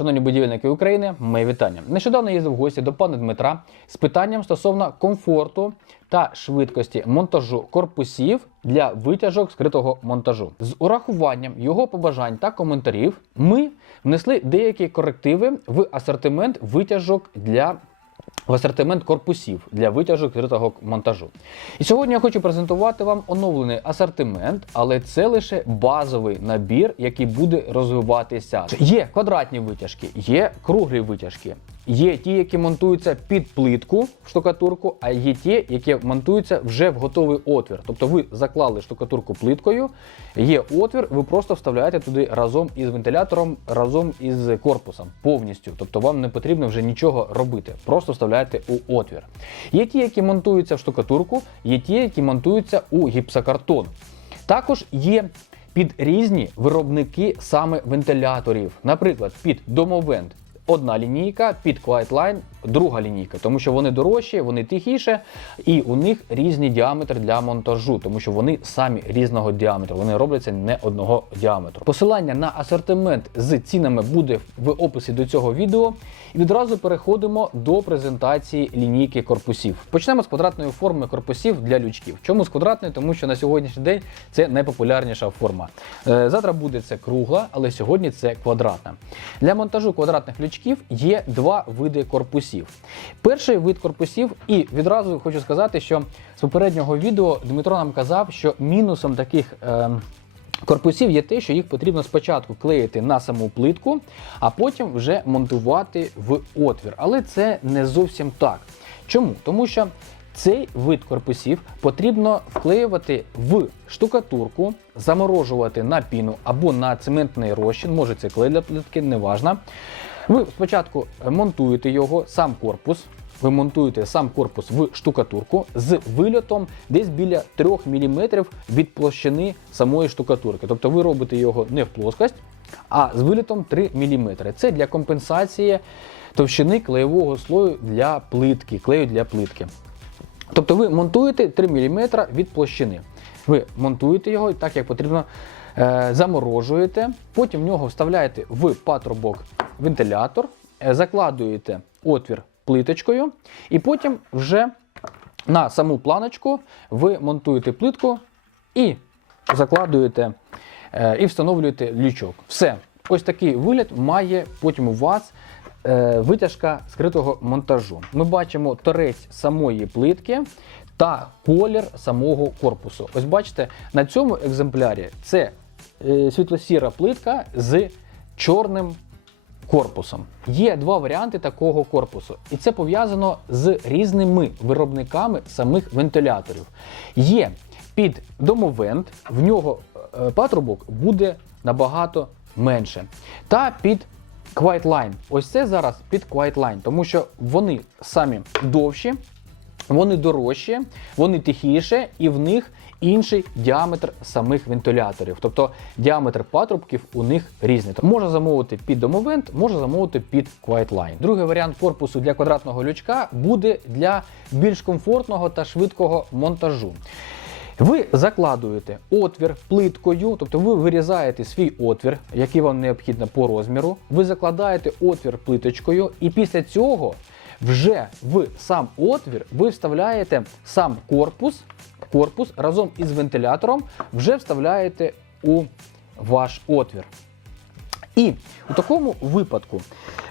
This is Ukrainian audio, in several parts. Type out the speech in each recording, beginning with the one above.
Шановні будівельники України, ми вітання. Нещодавно їздив в гості до пана Дмитра з питанням стосовно комфорту та швидкості монтажу корпусів для витяжок скритого монтажу. З урахуванням його побажань та коментарів ми внесли деякі корективи в асортимент витяжок для в асортимент корпусів для витяжок критого монтажу. І сьогодні я хочу презентувати вам оновлений асортимент, але це лише базовий набір, який буде розвиватися. Є квадратні витяжки, є круглі витяжки. Є ті, які монтуються під плитку штукатурку, а є ті, які монтуються вже в готовий отвір. Тобто ви заклали штукатурку плиткою, є отвір, ви просто вставляєте туди разом із вентилятором, разом із корпусом повністю. Тобто вам не потрібно вже нічого робити, просто вставляєте у отвір. Є ті, які монтуються в штукатурку, є ті, які монтуються у гіпсокартон. Також є під різні виробники саме вентиляторів. Наприклад, під домовент одна лінійка, під QuietLine друга лінійка, тому що вони дорожчі, вони тихіше, і у них різні діаметри для монтажу, тому що вони самі різного діаметру, вони робляться не одного діаметру. Посилання на асортимент з цінами буде в описі до цього відео. І відразу переходимо до презентації лінійки корпусів. Почнемо з квадратної форми корпусів для лючків. Чому з квадратної? Тому що на сьогоднішній день це найпопулярніша форма. Е, Завтра буде це кругла, але сьогодні це квадратна. Для монтажу квадратних лючків є два види корпусів. Перший вид корпусів, і відразу хочу сказати, що з попереднього відео Дмитро нам казав, що мінусом таких. Е, Корпусів є те, що їх потрібно спочатку клеїти на саму плитку, а потім вже монтувати в отвір. Але це не зовсім так. Чому? Тому що цей вид корпусів потрібно вклеювати в штукатурку, заморожувати на піну або на цементний розчин, може це клей для плитки, неважно. Ви спочатку монтуєте його, сам корпус. Ви монтуєте сам корпус в штукатурку з вильотом десь біля 3 мм від площини самої штукатурки. Тобто ви робите його не в плоскость, а з вильотом 3 мм. Це для компенсації товщини клеєвого слою для плитки, клею для плитки. Тобто ви монтуєте 3 мм від площини. Ви монтуєте його так, як потрібно, е, заморожуєте, потім в нього вставляєте в патрубок вентилятор, е, закладуєте отвір плиточкою, і потім вже на саму планочку ви монтуєте плитку і закладуєте е, і встановлюєте лючок. Все. Ось такий вигляд має потім у вас е, витяжка скритого монтажу. Ми бачимо торець самої плитки та колір самого корпусу. Ось бачите, на цьому екземплярі це світло-сіра плитка з чорним корпусом. Є два варіанти такого корпусу, і це пов'язано з різними виробниками самих вентиляторів. Є під домовент, в нього е, патрубок буде набагато менше. Та під QuietLine. Ось це зараз під QuietLine, тому що вони самі довші, вони дорожчі, вони тихіше, і в них інший діаметр самих вентиляторів. Тобто діаметр патрубків у них різний. Можна замовити під домовент, можна замовити під QuietLine. Другий варіант корпусу для квадратного лючка буде для більш комфортного та швидкого монтажу. Ви закладуєте отвір плиткою, тобто ви вирізаєте свій отвір, який вам необхідно по розміру. Ви закладаєте отвір плиточкою, і після цього вже в сам отвір ви вставляєте сам корпус, корпус разом із вентилятором, вже вставляєте у ваш отвір. І у такому випадку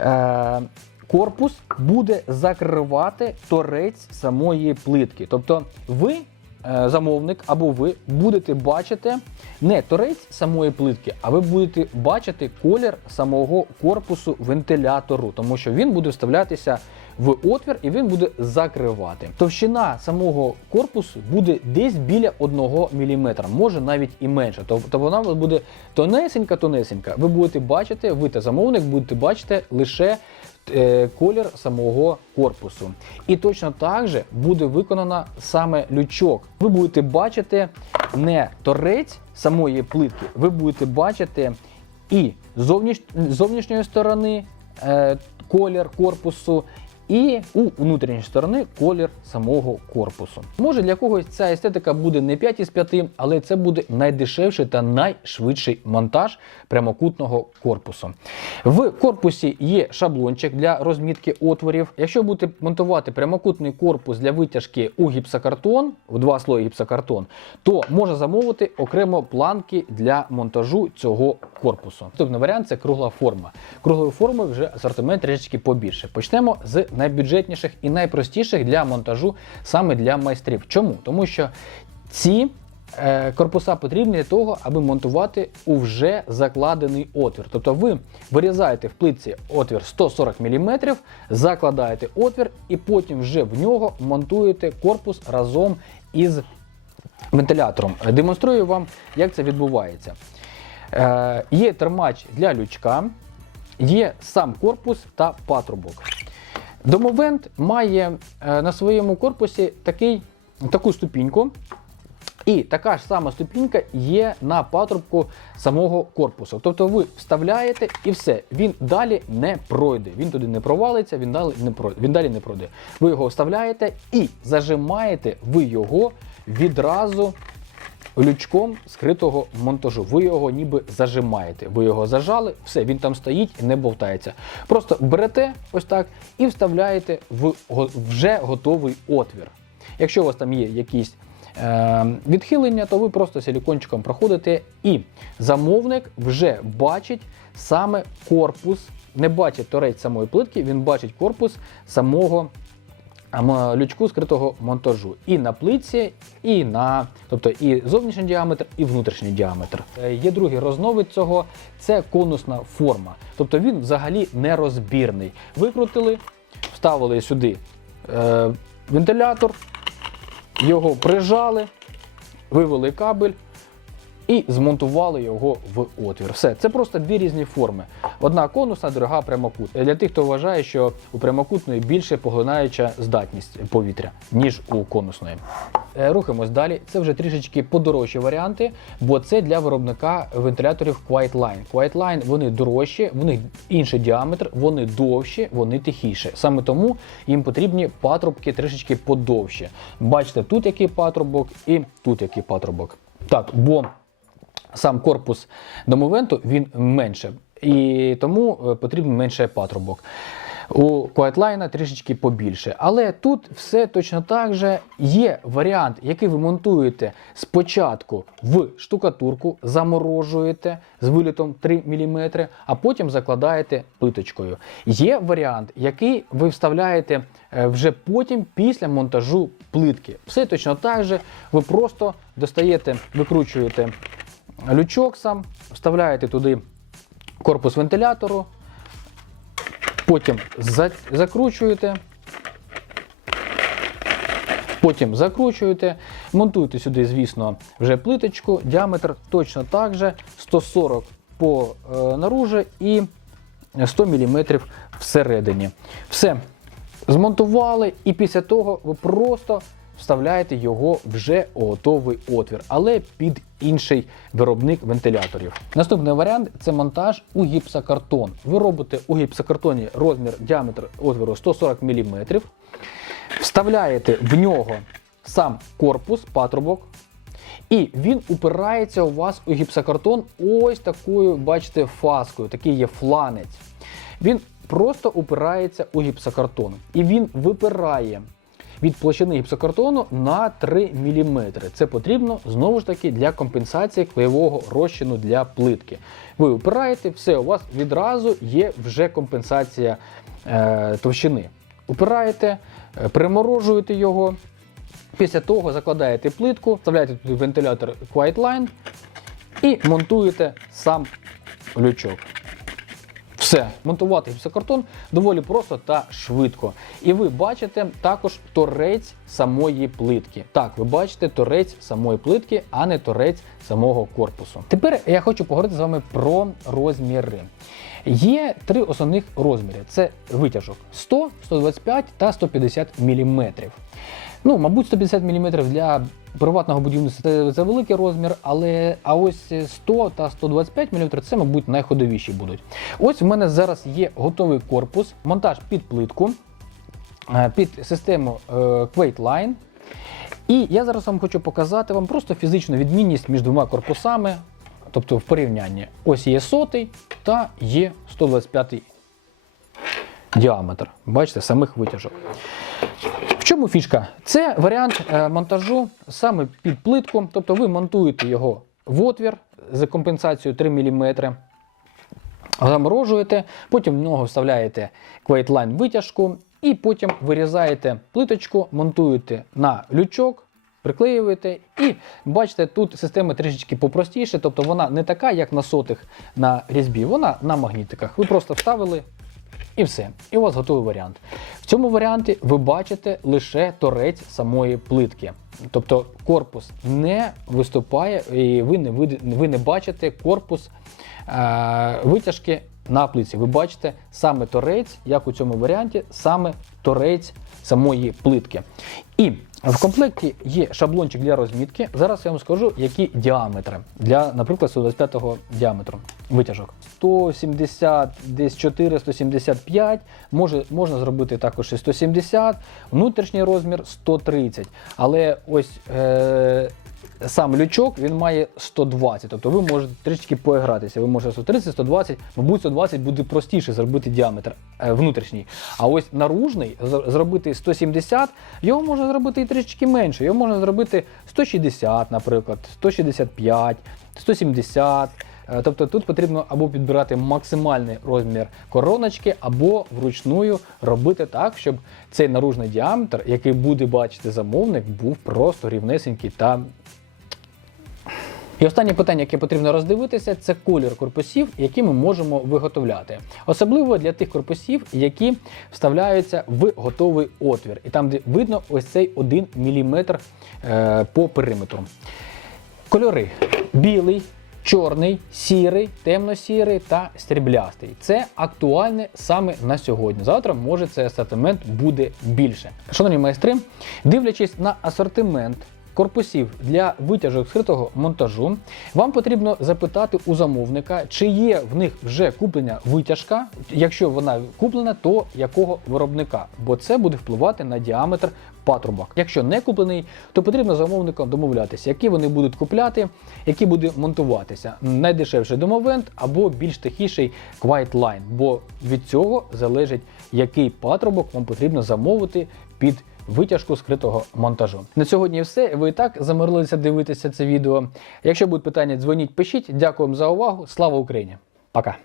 е, корпус буде закривати торець самої плитки. Тобто ви, е, замовник або ви будете бачити не торець самої плитки, а ви будете бачити колір самого корпусу вентилятору, тому що він буде вставлятися в отвір і він буде закривати. Товщина самого корпусу буде десь біля 1 мм, може навіть і менше. Тобто вона буде тонесенька-тонесенька. Ви будете бачити, ви та замовник будете бачити лише е, колір самого корпусу. І точно так же буде виконано саме лючок. Ви будете бачити не торець самої плитки, ви будете бачити і зовніш... зовнішньої сторони е, колір корпусу, і у внутрішній сторони колір самого корпусу. Може для когось ця естетика буде не 5 із 5, але це буде найдешевший та найшвидший монтаж прямокутного корпусу. В корпусі є шаблончик для розмітки отворів. Якщо будете монтувати прямокутний корпус для витяжки у гіпсокартон, в два слої гіпсокартон, то можна замовити окремо планки для монтажу цього корпусу. Наступний варіант це кругла форма. Круглої форми вже асортимент трішечки побільше. Почнемо з найбюджетніших і найпростіших для монтажу саме для майстрів. Чому? Тому що ці е, корпуса потрібні для того, аби монтувати у вже закладений отвір. Тобто ви вирізаєте в плитці отвір 140 мм, закладаєте отвір і потім вже в нього монтуєте корпус разом із вентилятором. Демонструю вам, як це відбувається. Е, є термач для лючка, є сам корпус та патрубок. Домовент має е, на своєму корпусі такий, таку ступіньку. І така ж сама ступінька є на патрубку самого корпусу. Тобто ви вставляєте і все, він далі не пройде. Він туди не провалиться, він далі не пройде. Він далі не пройде. Ви його вставляєте і зажимаєте ви його відразу лючком скритого монтажу. Ви його ніби зажимаєте. Ви його зажали, все, він там стоїть і не болтається. Просто берете ось так і вставляєте в вже готовий отвір. Якщо у вас там є якісь е, відхилення, то ви просто силікончиком проходите, і замовник вже бачить саме корпус, не бачить торець самої плитки, він бачить корпус самого ам, лючку скритого монтажу і на плитці, і на, тобто і зовнішній діаметр, і внутрішній діаметр. Е, Є другий розновид цього це конусна форма. Тобто він взагалі не розбірний. Викрутили, вставили сюди е, вентилятор, його прижали, вивели кабель. І змонтували його в отвір. Все, це просто дві різні форми. Одна конусна, друга прямокутна. Для тих, хто вважає, що у прямокутної більше поглинаюча здатність повітря, ніж у конусної. Е, Рухаємось далі. Це вже трішечки подорожчі варіанти, бо це для виробника вентиляторів. Quiet Line вони дорожчі, в них інший діаметр, вони довші, вони тихіші. Саме тому їм потрібні патрубки трішечки подовші. Бачите, тут який патрубок і тут який патрубок. Так, бо сам корпус домовенту він менше, і тому е, потрібен менше патрубок. У QuietLine трішечки побільше. Але тут все точно так же є варіант, який ви монтуєте спочатку в штукатурку, заморожуєте з вилітом 3 мм, а потім закладаєте плиточкою. Є варіант, який ви вставляєте е, вже потім після монтажу плитки. Все точно так же. Ви просто достаєте, викручуєте лючок сам, вставляєте туди корпус вентилятору, потім закручуєте, потім закручуєте, монтуєте сюди, звісно, вже плиточку, діаметр точно так же, 140 по е, наружі і 100 мм всередині. Все. Змонтували, і після того ви просто вставляєте його вже у готовий отвір, але під інший виробник вентиляторів. Наступний варіант це монтаж у гіпсокартон. Ви робите у гіпсокартоні розмір діаметр отвору 140 мм, вставляєте в нього сам корпус, патрубок, і він упирається у вас у гіпсокартон ось такою, бачите, фаскою, такий є фланець. Він просто упирається у гіпсокартон. І він випирає від площини гіпсокартону на 3 мм. Це потрібно знову ж таки для компенсації клеєвого розчину для плитки. Ви упираєте, все, у вас відразу є вже компенсація е, товщини. Упираєте, е, приморожуєте його. Після того закладаєте плитку, вставляєте туди вентилятор Quiet Line і монтуєте сам лючок. Все, монтувати гіпсокартон доволі просто та швидко. І ви бачите також торець самої плитки. Так, ви бачите торець самої плитки, а не торець самого корпусу. Тепер я хочу поговорити з вами про розміри. Є три основних розміри: це витяжок 100, 125 та 150 мм. Ну, мабуть, 150 мм для приватного будівництва це, це великий розмір, але а ось 100 та 125 мм це, мабуть, найходовіші будуть. Ось в мене зараз є готовий корпус, монтаж під плитку. е, під систему е, Quate Line. І я зараз вам хочу показати вам просто фізичну відмінність між двома корпусами, тобто в порівнянні. Ось є сотий та є 125 діаметр. Бачите, самих витяжок. В чому фішка? Це варіант е, монтажу саме під плитку, тобто ви монтуєте його в отвір з компенсацією 3 мм, заморожуєте, потім в нього вставляєте квейтлайн витяжку і потім вирізаєте плиточку, монтуєте на лючок. Приклеюєте і бачите, тут система трішечки попростіше, тобто вона не така, як на сотих на різьбі, вона на магнітиках. Ви просто вставили і все. І у вас готовий варіант. В цьому варіанті ви бачите лише торець самої плитки. Тобто корпус не виступає, і ви не, ви не бачите корпус е, витяжки на плитці. Ви бачите саме торець, як у цьому варіанті, саме торець самої плитки. І в комплекті є шаблончик для розмітки. Зараз я вам скажу, які діаметри для, наприклад, 125-го діаметру витяжок. 170, десь 4, 175, може, можна зробити також і 170, внутрішній розмір 130. Але ось е, сам лючок він має 120, тобто ви можете трішки поігратися. Ви можете 130, 120, мабуть, 120 буде простіше зробити діаметр е, внутрішній. А ось наружний зробити 170, його можна зробити і трішки менше. Його можна зробити 160, наприклад, 165, 170. Е, Тобто тут потрібно або підбирати максимальний розмір короночки, або вручную робити так, щоб цей наружний діаметр, який буде бачити замовник, був просто рівнесенький та і останнє питання, яке потрібно роздивитися, це колір корпусів, які ми можемо виготовляти. Особливо для тих корпусів, які вставляються в готовий отвір. І там, де видно ось цей 1 мм е, по периметру. Кольори: білий, чорний, сірий, темно-сірий та стріблястий. Це актуальне саме на сьогодні. Завтра може цей асортимент буде більше. Шановні майстри, дивлячись на асортимент. Корпусів для витяжок скритого монтажу вам потрібно запитати у замовника, чи є в них вже куплена витяжка. Якщо вона куплена, то якого виробника, бо це буде впливати на діаметр патрубок. Якщо не куплений, то потрібно з замовником домовлятися, які вони будуть купляти, які буде монтуватися. Найдешевший домовент або більш тихіший Quiet Line, бо від цього залежить, який патрубок вам потрібно замовити під витяжку скритого монтажу. На сьогодні все. Ви і так заморилися дивитися це відео. Якщо будуть питання, дзвоніть, пишіть. Дякуємо за увагу. Слава Україні! Пока!